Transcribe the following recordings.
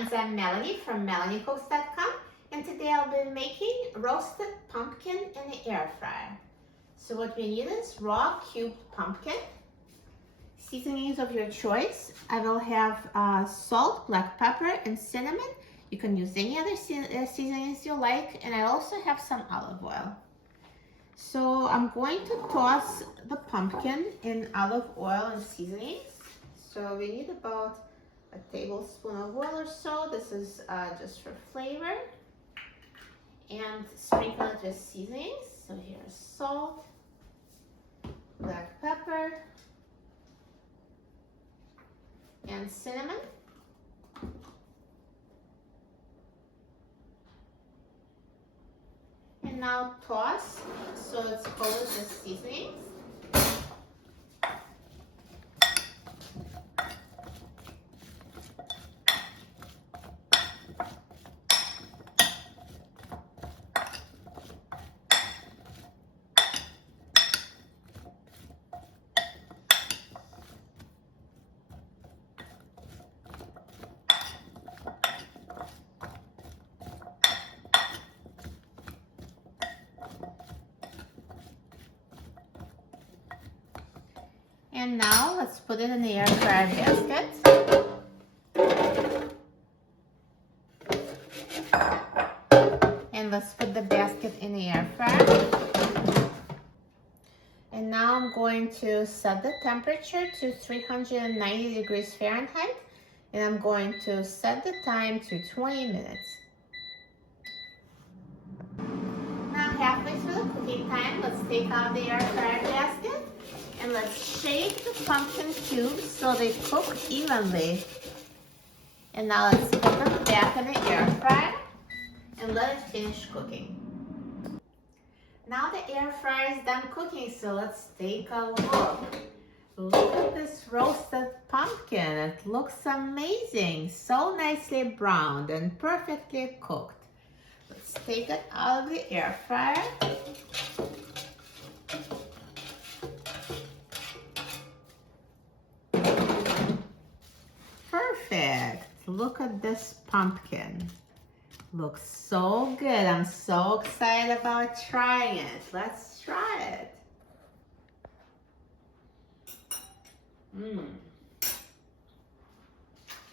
friends, I'm Melanie from melaniecooks.com, and today I'll be making roasted pumpkin in the air fryer. So what we need is raw cubed pumpkin, seasonings of your choice. I will have salt, black pepper, and cinnamon. You can use any other seasonings you like, and I also have some olive oil. So I'm going to toss the pumpkin in olive oil and seasonings. So we need about a tablespoon of oil or so. This is just for flavor. And sprinkle it with seasonings. So here's salt, black pepper, and cinnamon. And now toss so it's coated with seasonings. And now let's put it in the air fryer basket. And let's put the basket in the air fryer. And now I'm going to set the temperature to 390 degrees Fahrenheit. And I'm going to set the time to 20 minutes. Now halfway through the cooking time, let's take out the air fryer basket. And let's shake the pumpkin cubes so they cook evenly. And now let's put them back in the air fryer and let it finish cooking. Now the air fryer is done cooking, so let's take a look. Look at this roasted pumpkin. It looks amazing. So nicely browned and perfectly cooked. Let's take it out of the air fryer. Perfect. Look at this pumpkin. Looks so good. I'm so excited about trying it. Let's try it.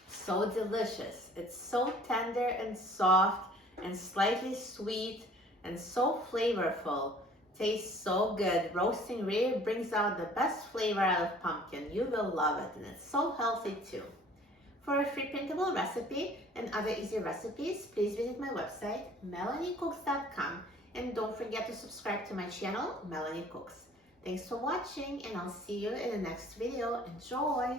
So delicious. It's so tender and soft and slightly sweet and so flavorful. Tastes so good. Roasting really brings out the best flavor out of pumpkin. You will love it, and it's so healthy too. For a free printable recipe and other easy recipes, please visit my website, melaniecooks.com, and don't forget to subscribe to my channel, Melanie Cooks. Thanks for watching, and I'll see you in the next video. Enjoy!